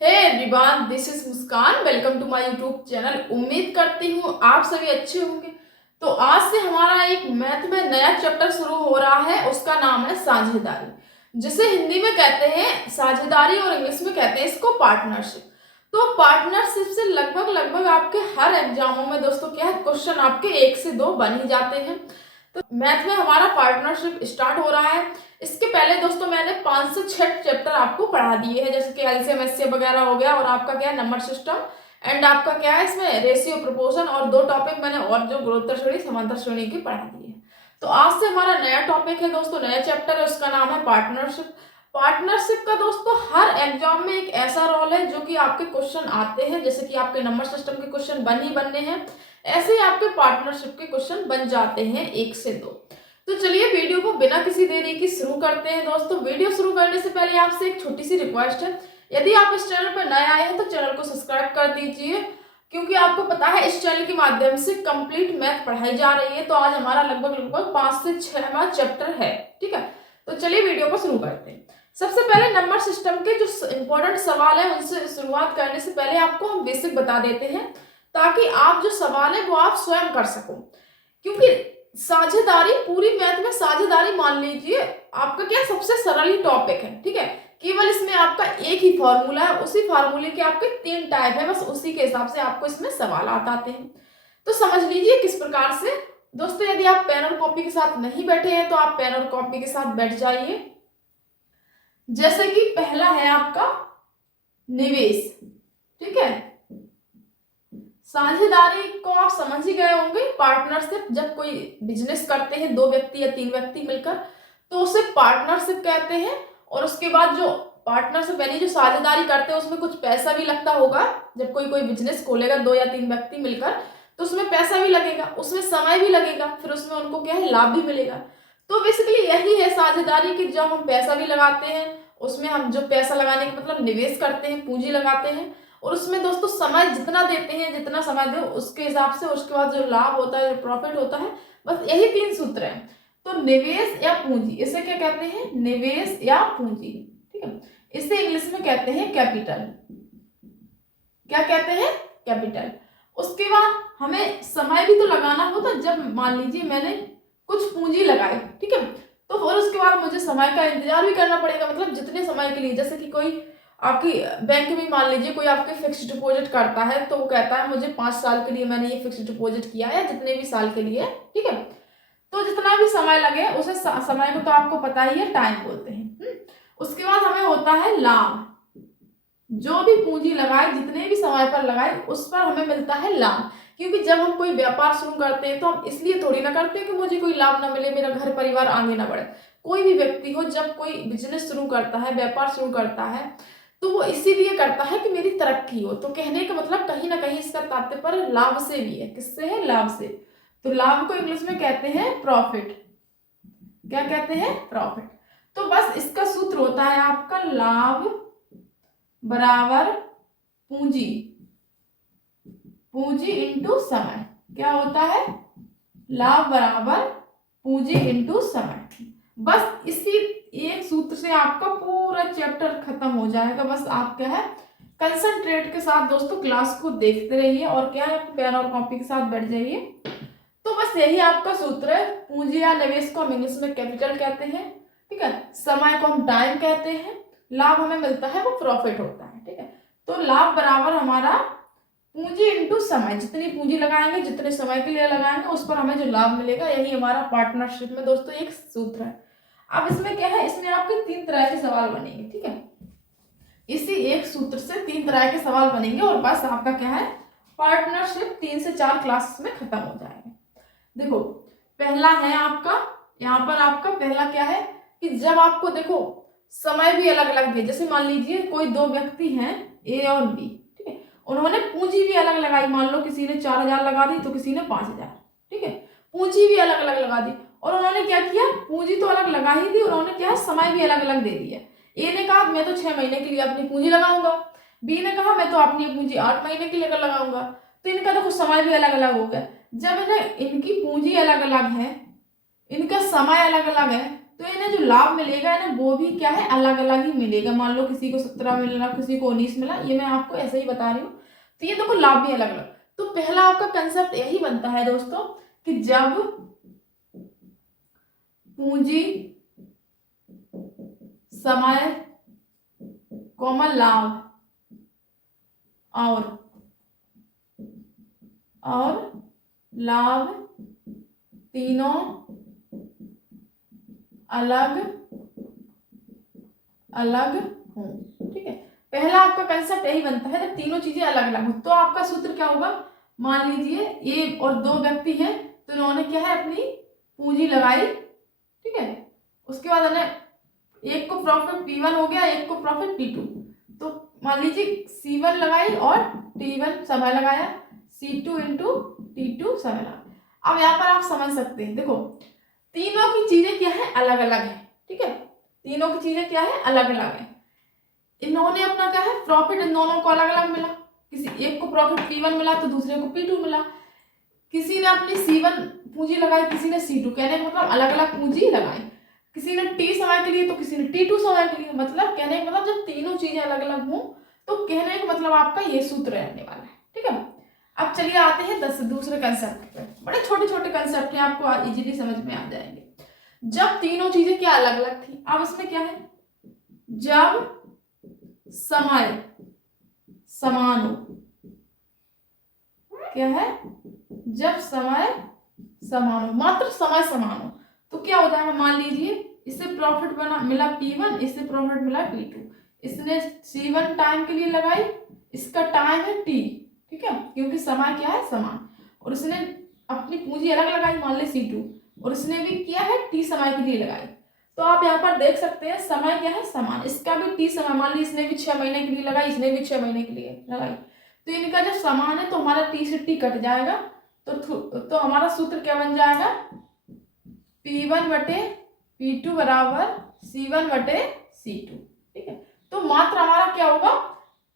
Hey everyone, this is Muskan. Welcome to my YouTube channel. उम्मीद करती हूँ आप सभी अच्छे होंगे। तो आज से हमारा एक मैथ में नया चैप्टर शुरू हो रहा है। उसका नाम है साझेदारी, जिसे हिंदी में कहते हैं साझेदारी और इंग्लिश में कहते हैं इसको पार्टनरशिप। तो पार्टनरशिप से लगभग लगभग आपके हर एग्जामों में दोस्तों क्या है, क्वेश्चन आपके 1 से 2 बन ही जाते हैं। तो मैथ में हमारा पार्टनरशिप स्टार्ट हो रहा है। इसके पहले दोस्तों मैंने 5 से 6 चैप्टर आपको पढ़ा दिए हैं, जैसे कि एलसीएम एचसीएफ वगैरह हो गया, और आपका क्या है नंबर सिस्टम, एंड आपका क्या है इसमें रेशियो प्रोपोर्शन, और 2 टॉपिक मैंने और जो गुणोत्तर श्रेणी समांतर श्रेणी की पढ़ा दी है। तो आज से हमारा नया टॉपिक है दोस्तों, नया चैप्टर है, उसका नाम है पार्टनरशिप। पार्टनरशिप का दोस्तों हर एग्जाम में एक ऐसा रोल है जो कि आपके क्वेश्चन आते हैं, जैसे कि आपके नंबर सिस्टम के क्वेश्चन बन ही बनने हैं, ऐसे ही आपके पार्टनरशिप के क्वेश्चन बन जाते हैं 1 से 2। तो चलिए वीडियो को बिना किसी देरी की शुरू करते हैं दोस्तों। वीडियो शुरू करने से पहले आपसे एक छोटी सी रिक्वेस्ट है, यदि आप इस चैनल पर नए आए हैं तो चैनल को सब्सक्राइब कर दीजिए, क्योंकि आपको पता है इस चैनल के माध्यम से कंप्लीट मैथ पढ़ाई जा रही है। तो आज हमारा लगभग लगभग 5 से 6वां चैप्टर है, ठीक है। तो चलिए वीडियो को शुरू करते हैं। सबसे पहले नंबर सिस्टम के जो इंपॉर्टेंट सवाल है उनसे शुरुआत करने से पहले आपको हम बेसिक बता देते हैं, ताकि आप जो सवाल है वो आप स्वयं कर सको। क्योंकि साझेदारी, पूरी मैथ में साझेदारी मान लीजिए आपका क्या सबसे सरल ही टॉपिक है, ठीक है। केवल इसमें आपका एक ही फॉर्मूला है, उसी फार्मूले के आपके 3 टाइप है, बस उसी के हिसाब से आपको इसमें सवाल आते हैं। तो समझ लीजिए किस प्रकार से। दोस्तों यदि आप पेन और कॉपी के साथ नहीं बैठे हैं तो आप पेन और कॉपी के साथ बैठ जाइए। जैसे कि पहला है आपका निवेश, ठीक है। साझेदारी को आप समझ ही गए होंगे। पार्टनरशिप, जब कोई बिजनेस करते हैं 2 व्यक्ति या 3 व्यक्ति मिलकर, तो उसे पार्टनरशिप कहते हैं। और उसके बाद जो पार्टनरशिप यानी जो साझेदारी करते हैं उसमें कुछ पैसा भी लगता होगा। जब कोई कोई बिजनेस खोलेगा 2 या 3 व्यक्ति मिलकर, तो उसमें पैसा भी लगेगा, उसमें समय भी लगेगा, फिर उसमें उनको क्या है लाभ भी मिलेगा। तो बेसिकली यही है साझेदारी की, जब हम पैसा भी लगाते हैं, उसमें हम जो पैसा लगाने का मतलब निवेश करते हैं, पूंजी लगाते हैं, और उसमें दोस्तों समय जितना देते हैं, जितना समय दो उसके हिसाब से उसके बाद जो लाभ होता है, जो प्रॉफिट होता है, बस यही 3 सूत्र हैं। तो निवेश या पूंजी, इसे क्या कहते हैं, निवेश या पूंजी, ठीक है। इसे इंग्लिश में कहते हैं कैपिटल। क्या कहते हैं, कैपिटल। उसके बाद हमें समय भी तो लगाना होता। जब मान लीजिए मैंने कुछ पूंजी लगाई, ठीक है, तो फिर उसके बाद मुझे समय का इंतजार भी करना पड़ेगा। मतलब जितने समय के लिए, जैसे कि कोई आपकी बैंक में मान लीजिए कोई आपके फिक्स डिपॉजिट करता है, तो वो कहता है मुझे 5 साल के लिए मैंने ये फिक्स डिपॉजिट किया है, जितने भी साल के लिए, ठीक है। तो जितना भी समय लगे उसे समय को तो आपको पता ही है, टाइम बोलते हैं। उसके बाद हमें होता है लाभ। जो भी पूंजी लगाए, जितने भी समय पर लगाए, उस पर हमें मिलता है लाभ। क्योंकि जब हम कोई व्यापार शुरू करते हैं तो हम इसलिए थोड़ी ना करते हैं कि मुझे कोई लाभ ना मिले, मेरा घर परिवार आगे ना बढ़े। कोई भी व्यक्ति हो जब कोई बिजनेस शुरू करता है, व्यापार शुरू करता है, तो वो इसीलिए करता है कि मेरी तरक्की हो। तो कहने का मतलब कहीं ना कहीं इसका तात्पर्य लाभ से भी है। किससे है, लाभ से। तो लाभ को इंग्लिश में कहते हैं प्रॉफिट। क्या कहते हैं, प्रॉफिट। तो बस इसका सूत्र होता है आपका लाभ बराबर पूंजी, पूंजी इंटू समय। क्या होता है, लाभ बराबर पूंजी इंटू समय। बस इसी एक सूत्र से आपका पूरा चैप्टर खत्म हो जाएगा। बस आप क्या है कंसंट्रेट के साथ दोस्तों क्लास को देखते रहिए, और क्या है पेन और कॉपी के साथ बैठ जाइए। तो बस यही आपका सूत्र है। पूंजी या निवेश को हम इंग्लिश में कैपिटल कहते हैं, ठीक है। समय को हम टाइम कहते हैं, लाभ हमें मिलता है वो प्रॉफिट होता है, ठीक है। तो लाभ बराबर हमारा पूंजी इंटू समय, जितनी पूंजी लगाएंगे, जितने समय के लिए लगाएंगे, उस पर हमें जो लाभ मिलेगा, यही हमारा पार्टनरशिप में दोस्तों एक सूत्र है। अब इसमें क्या है, इसमें आपके 3 तरह के सवाल बनेंगे, ठीक है। इसी एक सूत्र से 3 तरह के सवाल बनेंगे, और बस आपका क्या है पार्टनरशिप 3 से 4 क्लासेस में खत्म हो जाएगा। देखो पहला है आपका, यहाँ पर आपका पहला क्या है कि जब आपको देखो समय भी अलग अलग है। जैसे मान लीजिए कोई 2 व्यक्ति हैं, ए और बी, ठीक है। उन्होंने पूंजी भी अलग लगाई। मान लो किसी ने 4,000 लगा दी तो किसी ने 5,000, ठीक है। पूंजी भी अलग अलग लगा दी, और उन्होंने क्या किया, पूंजी तो अलग लगा ही दी, उन्होंने क्या समय भी अलग अलग दे दिया। ए ने कहा मैं तो 6 महीने के लिए अपनी पूंजी लगाऊंगा, बी ने कहा मैं तो अपनी पूंजी 8 महीने के लिए लगाऊंगा। तो इनका देखो समय भी अलग अलग हो गया। जब इनकी पूंजी अलग अलग है, इनका समय अलग अलग है, तो इन्हें जो लाभ मिलेगा ना वो भी क्या है, अलग अलग ही मिलेगा। मान लो किसी को 17 मिला, किसी को 19 मिला, ये मैं आपको ऐसे ही बता रही हूँ। तो ये देखो लाभ भी अलग अलग। तो पहला आपका कंसेप्ट यही बनता है दोस्तों कि जब पूंजी, समय, लाभ और लाभ तीनों अलग अलग हो। ठीक है, पहला आपका कंसेप्ट यही बनता है जब तीनों चीजें अलग अलग हो। तो आपका सूत्र क्या होगा, मान लीजिए ए और दो व्यक्ति हैं, तो इन्होंने क्या है अपनी पूंजी लगाई। ठीक है, उसके बाद उन्हें एक को प्रॉफिट P1 हो गया, एक को प्रॉफिट P2। तो मान लीजिए C1 लगाई और T1 समय लगाया, C2 इंटू T2 समय लगाया। अब यहाँ पर आप समझ सकते हैं, देखो तीनों की चीजें क्या है, अलग अलग है। ठीक है, तीनों की चीजें क्या है, अलग अलग है। इन्होंने अपना क्या है प्रॉफिट इन दोनों को अलग अलग मिला। किसी एक को प्रॉफिट P1 मिला तो दूसरे को P2 मिला। किसी ने अपनी C1 पूंजी लगाई, किसी ने C2, कहने का मतलब अलग अलग पूंजी लगाई। किसी ने T समय के लिए तो किसी ने T2 समय के लिए। मतलब कहने का मतलब जब तीनों चीजें अलग अलग हों तो कहने का मतलब आपका ये सूत्र रहने वाला है। ठीक है, अब चलिए आते हैं दूसरे कंसेप्ट पे। बड़े छोटे छोटे कंसेप्ट हैं, आपको इजीली समझ में आ जाएंगे। जब तीनों चीजें क्या अलग अलग थी, अब इसमें क्या है, जब समय समान हो, क्या है, जब समय समान हो, मात्र समय समान हो, तो क्या हो जाएगा, मान लीजिए इससे प्रॉफिट बना मिला P1, इससे प्रॉफिट मिला P2। इसने C1 टाइम के लिए लगाई, इसका टाइम है T। ठीक है, क्योंकि समय क्या है समान, और इसने अपनी पूंजी अलग लगाई, मान ली C2, और इसने भी किया है T समय के लिए लगाई। तो आप यहाँ पर देख सकते हैं समय क्या है समान, इसका भी T समय, मान ली इसने भी 6 महीने के लिए लगाई, इसने भी 6 महीने के लिए लगाई। तो इनका जब समान है तो हमारा T से T कट जाएगा, तो हमारा सूत्र क्या बन जाएगा, P1 बटे P2 बराबर C1 बटे C2। ठीक है, तो मात्र हमारा क्या होगा,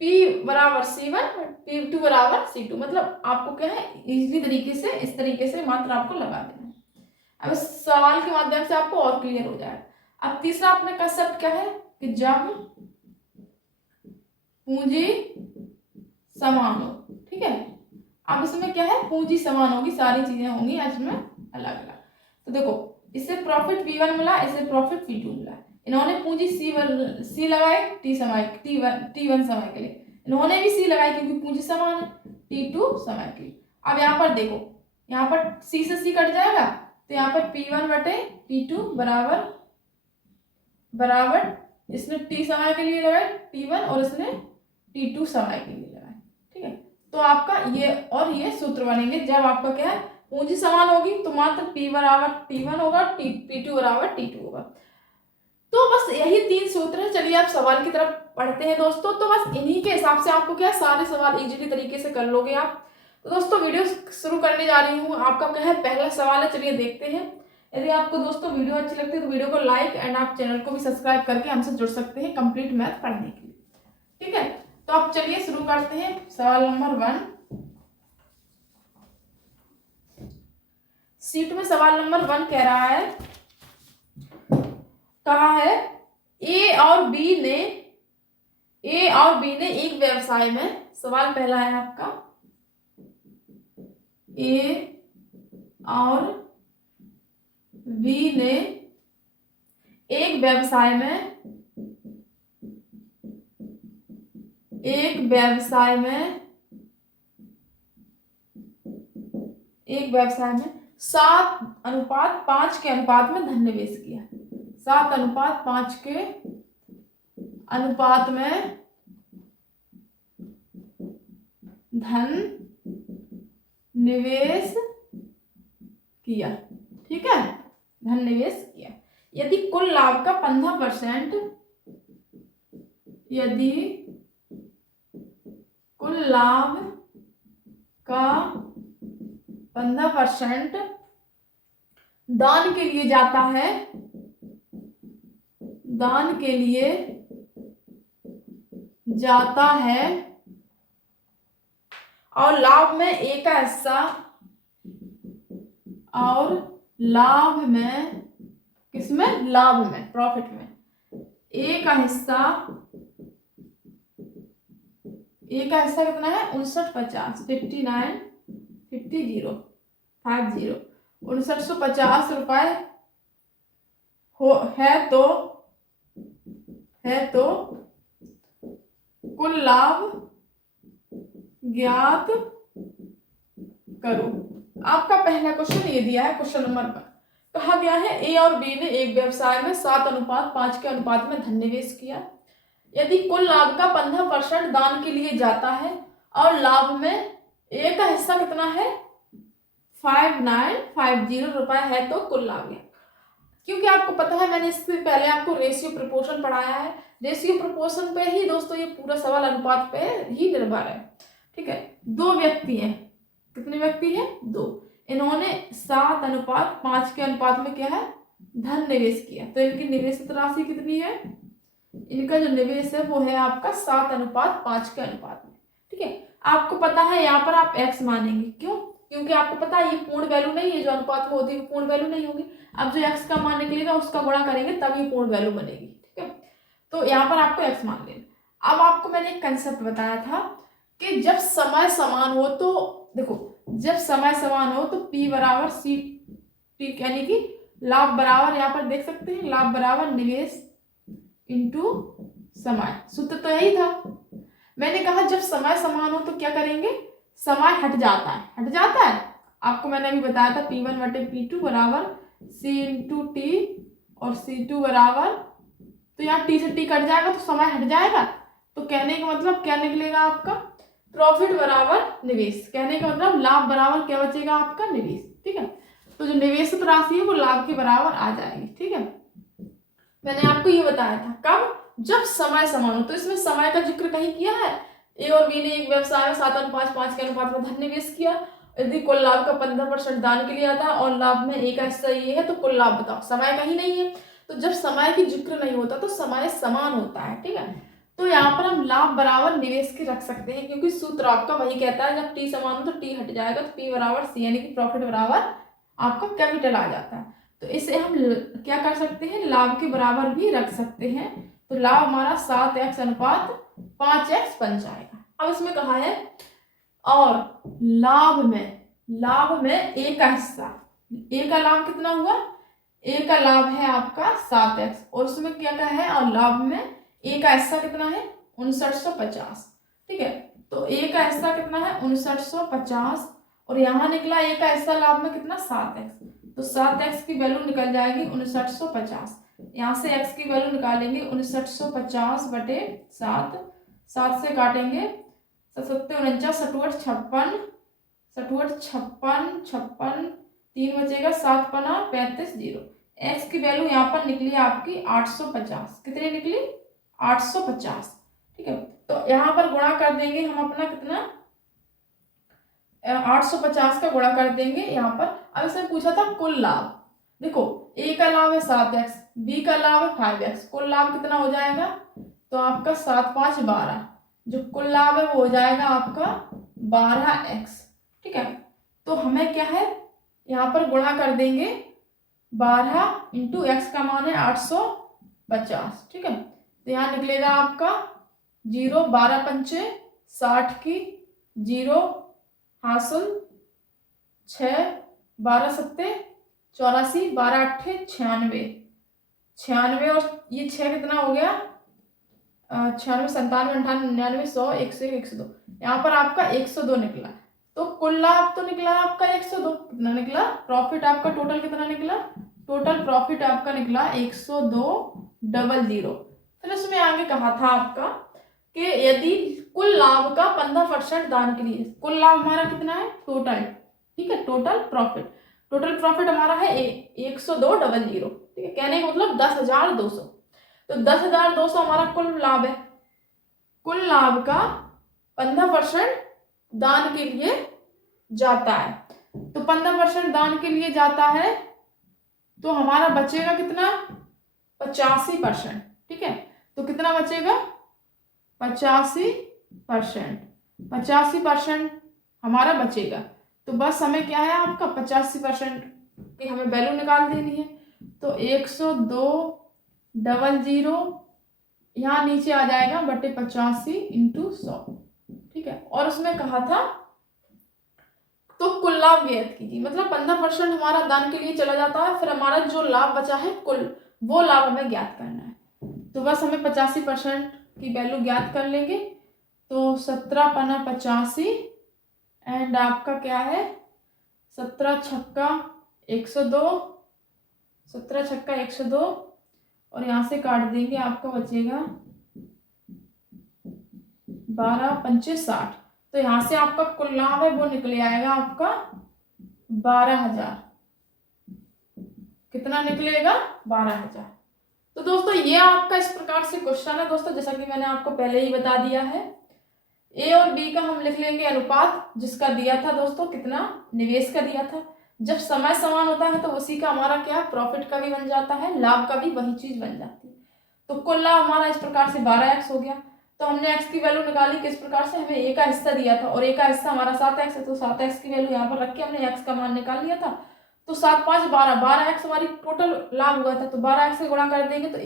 P बराबर C1, P2 बराबर C2। मतलब आपको क्या है इसी तरीके से, इस तरीके से मात्र आपको लगा देना है। अब इस सवाल के माध्यम से आपको और क्लियर हो जाएगा। अब तीसरा अपने कंसेप्ट क्या है कि जब पूंजी समान हो। ठीक है, अब इसमें क्या है, पूंजी समान होगी, सारी चीजें होंगी इसमें अलग अलग। तो देखो इससे प्रॉफिट P1 मिला, इससे प्रॉफिट P2 मिला। इन्होंने पूंजी C लगाई T1 समय के लिए, इन्होंने भी C लगाई क्योंकि पूंजी समान है, T2 समय के लिए। अब यहाँ पर देखो, यहाँ पर C से C कट जाएगा, तो यहाँ पर P1 बटे P2 बराबर इसने T समय के लिए लगाई T1 और इसने T2 समय के लिए लगाई। ठीक है, तो आपका ये और ये सूत्र बनेंगे जब आपका क्या है पूंजी समान होगी, तो मात्र P बराबर T1 होगा, P2 बराबर T2 होगा। तो बस यही 3 सूत्र है। चलिए आप सवाल की तरफ पढ़ते हैं दोस्तों। तो बस इन्हीं के हिसाब से आपको क्या सारे सवाल इजीली तरीके से कर लोगे आप। तो दोस्तों वीडियो शुरू करने जा रही हूँ। आपका क्या है पहला सवाल है, चलिए देखते हैं। यदि आपको दोस्तों वीडियो अच्छी लगती है तो वीडियो को लाइक एंड आप चैनल को भी सब्सक्राइब करके हमसे जुड़ सकते हैं कंप्लीट मैथ पढ़ने के लिए। ठीक है, तो आप चलिए शुरू करते हैं। सवाल नंबर 1 सीट में सवाल नंबर 1 कह रहा है, कहा है ए और बी ने एक व्यवसाय में, सवाल पहला है आपका, ए और बी ने एक व्यवसाय में 7:5 के अनुपात में धन निवेश किया। 7:5 के अनुपात में धन निवेश किया। ठीक है, धन निवेश किया। यदि कुल लाभ का 15%, यदि कुल लाभ का 15% दान के लिए जाता है, और लाभ में ए का हिस्सा, और लाभ में इसमें लाभ में, प्रॉफिट में ए का हिस्सा कितना है 5950 5950 रुपए है तो कुल लाभ ज्ञात करो। आपका पहला क्वेश्चन ये दिया है, क्वेश्चन नंबर 1 कहा गया है ए और बी ने एक व्यवसाय में 7:5 के अनुपात में धन निवेश किया। यदि कुल लाभ का 15% दान के लिए जाता है और लाभ में ए का हिस्सा कितना है 5950 रुपए है तो कुल लाभ है। क्योंकि आपको पता है मैंने इससे पहले आपको रेशियो प्रोपोर्शन पढ़ाया है, रेशियो प्रोपोर्शन पे ही दोस्तों ये पूरा सवाल अनुपात पे ही निर्भर है। ठीक है, 2 व्यक्ति हैं, कितने व्यक्ति हैं 2, इन्होंने 7:5 के अनुपात में क्या है धन निवेश किया, तो इनकी निवेशित राशि कितनी है, इनका जो निवेश है वो है आपका 7:5 के अनुपात में। ठीक है, आपको पता है यहाँ पर आप x मानेंगे, क्यों, क्योंकि आपको पता है ये पूर्ण वैल्यू नहीं है, जो अनुपात में होती है पूर्ण वैल्यू नहीं होगी। अब जो x का मान निकलेगा उसका गुणा करेंगे तब ये पूर्ण वैल्यू बनेगी। ठीक है, तो यहाँ पर आपको x मान लेना। अब आपको मैंने एक कंसेप्ट बताया था कि जब समय समान हो तो देखो, जब समय समान हो तो P बराबर सी टी, यानी कि लाभ बराबर, यहाँ पर देख सकते हैं लाभ बराबर निवेश इंटू समय, सूत्र तो यही था। मैंने कहा जब समय समान हो तो क्या करेंगे, समय हट जाता है। आपको मैंने अभी बताया था P1/P2 बराबर C इंटू टी और C2 बराबर, तो यहाँ T से T कट जाएगा तो समय हट जाएगा, तो कहने का मतलब क्या निकलेगा आपका प्रॉफिट बराबर निवेश, कहने का मतलब लाभ बराबर क्या बचेगा आपका निवेश। ठीक है, तो जो निवेशित राशि है वो लाभ के बराबर आ जाएगी। ठीक है, मैंने आपको ये बताया था कब, जब समय समान हो। तो इसमें समय का जिक्र कहीं किया है, ए और बी ने एक व्यवसाय में 7:5 के अनुपात में धन निवेश किया। यदि कुल लाभ का 15% दान के लिए आता है और लाभ में ए का हिस्सा ये है तो कुल लाभ बताओ, समय कहीं नहीं है। तो जब समय की जिक्र नहीं होता तो समय समान होता है। ठीक है, तो यहाँ पर हम लाभ बराबर निवेश के रख सकते हैं, क्योंकि सूत्र आपका वही कहता है जब टी समान हो तो टी हट जाएगा, तो पी बराबर सी, यानी कि प्रॉफिट बराबर आपका कैपिटल आ जाता है। तो इसे हम क्या कर सकते हैं, लाभ के बराबर भी रख सकते हैं। तो लाभ हमारा 7x अनुपात 5x बन जाएगा। अब इसमें कहा है और लाभ में ए का हिस्सा, ए का लाभ कितना हुआ, ए का लाभ है आपका 7x और उसमें क्या क्या है, और लाभ में ए का हिस्सा कितना है 5950। ठीक है, तो ए का हिस्सा कितना है 5950 और यहाँ निकला ए का हिस्सा लाभ में कितना 7x, तो 7x की वैल्यू निकल जाएगी 5950। यहाँ से x की वैल्यू निकालेंगे 5950/7, 7 से काटेंगे 7 49 67 56 56 3 बचेगा 7 पना 35 0। x की वैल्यू यहाँ पर निकली आपकी 850, कितनी निकली 850। ठीक है, तो यहाँ पर गुणा कर देंगे हम अपना कितना 850 का गुणा कर देंगे यहाँ पर। अब इसमें पूछा था कुल लाभ, देखो ए का लाभ है 7x, बी का लाभ है 5x, कुल लाभ कितना हो जाएगा, तो आपका 7 5 12, जो कुल लाभ है वो हो जाएगा आपका 12x। ठीक है, तो हमें क्या है यहाँ पर गुणा कर देंगे 12 इंटू एक्स का मान है 850। ठीक है, तो यहाँ निकलेगा आपका 0 12 पंचे 60 की 0 हासिल 6 12 सत्ते 84 12 अट्ठे 96 और ये 6 कितना हो गया 96 97 98 99 100 101 102, यहाँ पर आपका 102 निकला। तो कुल लाभ तो निकला आपका 102, कितना निकला प्रॉफिट आपका टोटल कितना निकला, टोटल प्रॉफिट आपका निकला 102,00। फिर उसमें आगे कहा था आपका कि यदि कुल लाभ का 15% दान के लिए, कुल लाभ हमारा कितना है टोटल, ठीक है, टोटल प्रॉफिट हमारा है 102,00। ठीक है, कहने का मतलब 10,200, तो 10,200 हमारा कुल लाभ है। कुल लाभ का 15% दान के लिए जाता है, तो 15% दान के लिए जाता है तो हमारा बचेगा कितना 85%। ठीक है, तो कितना बचेगा 85% हमारा बचेगा। तो बस हमें क्या है आपका 85% की हमें वैल्यू निकाल देनी है। तो 102,000 यहाँ नीचे आ जाएगा बटे 85 इंटू 100। ठीक है, और उसमें कहा था तो कुल लाभ व्यर्थ कीजिए, मतलब 15% हमारा दान के लिए चला जाता है, फिर हमारा जो लाभ बचा है कुल, वो लाभ हमें ज्ञात करना है। तो बस हमें 85% की वैल्यू ज्ञात कर लेंगे। तो 17 पना 85 एंड आपका क्या है 17 छक्का 102, 17 छक्का 102 और यहाँ से काट देंगे, आपको बचेगा 12 पंचे 60। तो यहाँ से आपका कुल लाभ है वो निकले आएगा आपका 12,000। कितना निकलेगा 12,000। तो दोस्तों ये आपका इस प्रकार से क्वेश्चन है दोस्तों, जैसा कि मैंने आपको पहले ही बता दिया है। ए और बी का हम लिख लेंगे अनुपात, जिसका दिया था दोस्तों कितना, निवेश का दिया था। जब समय समान होता है तो उसी का हमारा क्या प्रॉफिट का भी बन जाता है, लाभ का भी वही चीज बन जाती है। तो कुल लाभ हमारा इस प्रकार से 12x हो गया। तो हमने x की वैल्यू निकाली किस प्रकार से, हमें a का हिस्सा दिया था और a का हिस्सा हमारा 7x है, तो 7x की वैल्यू यहाँ पर रख के हमने x का मान निकाल लिया था। तो 7 5 12, 12x हमारी टोटल लाभ हुआ था। तो 12x से गुणा कर देंगे तो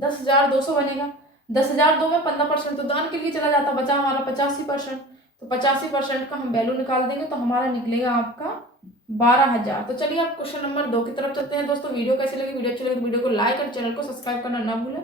10,200 बनेगा। 10,002 में 15% तो दान के लिए चला जाता, बचा हमारा 85%। तो 85% का हम वैल्यू निकाल देंगे तो हमारा निकलेगा आपका 12,000। तो चलिए आप क्वेश्चन नंबर 2 की तरफ चलते हैं दोस्तों। वीडियो कैसी लगी, वीडियो अच्छी लगी तो वीडियो को लाइक और चैनल को सब्सक्राइब करना ना भूलें।